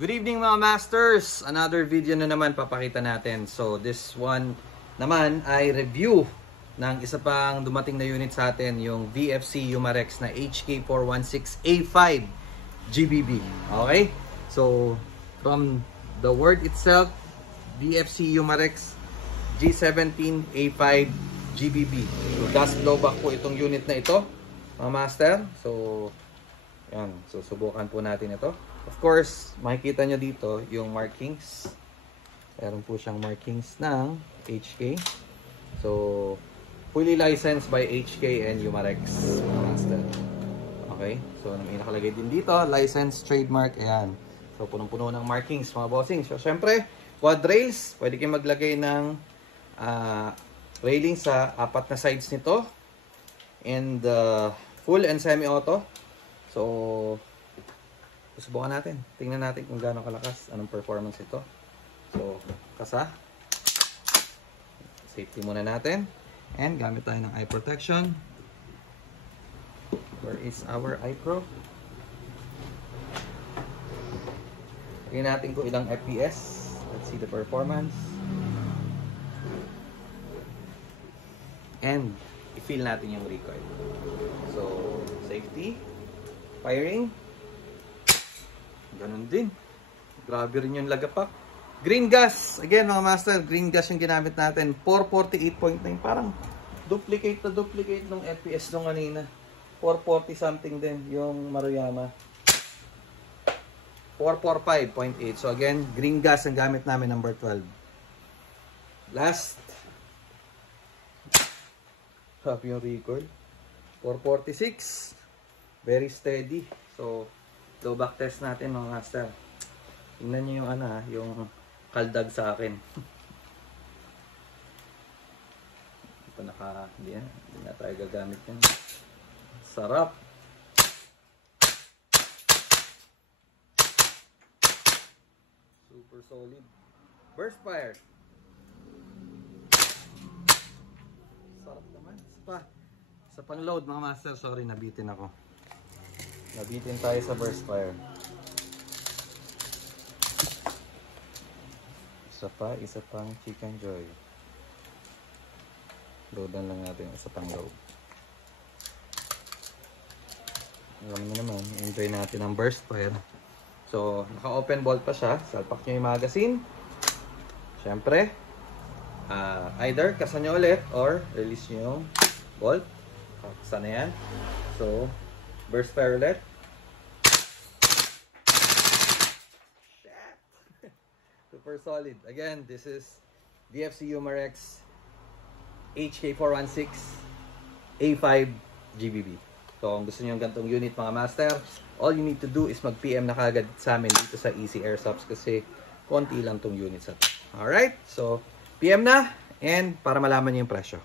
Good evening mga masters! Another video na naman papakita natin. So this one naman ay review ng isa pang dumating na unit sa atin, yung VFC Umarex na HK416A5 GBB. Okay? So from the word itself, VFC Umarex G17A5 GBB. So gas blowback po itong unit na ito mga master. So yan, so subukan po natin ito. Of course, makikita nyo dito yung markings. Meron po siyang markings ng HK. So, fully licensed by HK and Umarex, mga master. Okay? So, may nakalagay din dito, license, trademark, ayan. So, punong-puno ng markings, mga bossing. So, syempre, quad rails. Pwede kayong maglagay ng railing sa apat na sides nito. And full and semi-auto. So, subukan natin. Tingnan natin kung gaano kalakas, anong performance ito. So, kasa. Safety muna natin. And gamit tayo ng eye protection. Where is our eye pro? Tingnan natin kung ilang FPS. Let's see the performance. And i-feel natin yung recoil. So, safety. Firing. Ganun din. Grabe rin yung lagapak. Green gas. Again mga master, green gas yung ginamit natin. 448.9. Parang duplicate na duplicate nung FPS nung kanina. 440 something din yung Maruyama. 445.8. So again, green gas ang gamit namin, number 12. Last. Grabe yung recoil. 446. Very steady. So, low back test natin mga master. Tingnan nyo yung yung kaldag sa akin. Ito hindi na tayo gagamit yan. Sarap. Super solid. Burst fire. Sarap naman. Isa pang load mga master. Sorry, nabitin ako. Nabitin tayo sa burst fire. Isa pang chicken joy. Loadan lang natin isa pang load. Alam niyo naman, enjoy natin ang burst fire. So, naka-open bolt pa siya. Salpak nyo yung magazine. Siyempre, either kasa nyo ulit or release nyo yung bolt. Kasa na yan. So, burst fire ulit. Super solid. Again, this is VFC Umarex HK416 A5 GBB. So, kung gusto nyo yung ganitong unit mga master, all you need to do is mag-PM na kagad sa amin dito sa Easy Airsoft kasi konti lang tong unit sa to. Alright? So, PM na and para malaman nyo yung presyo.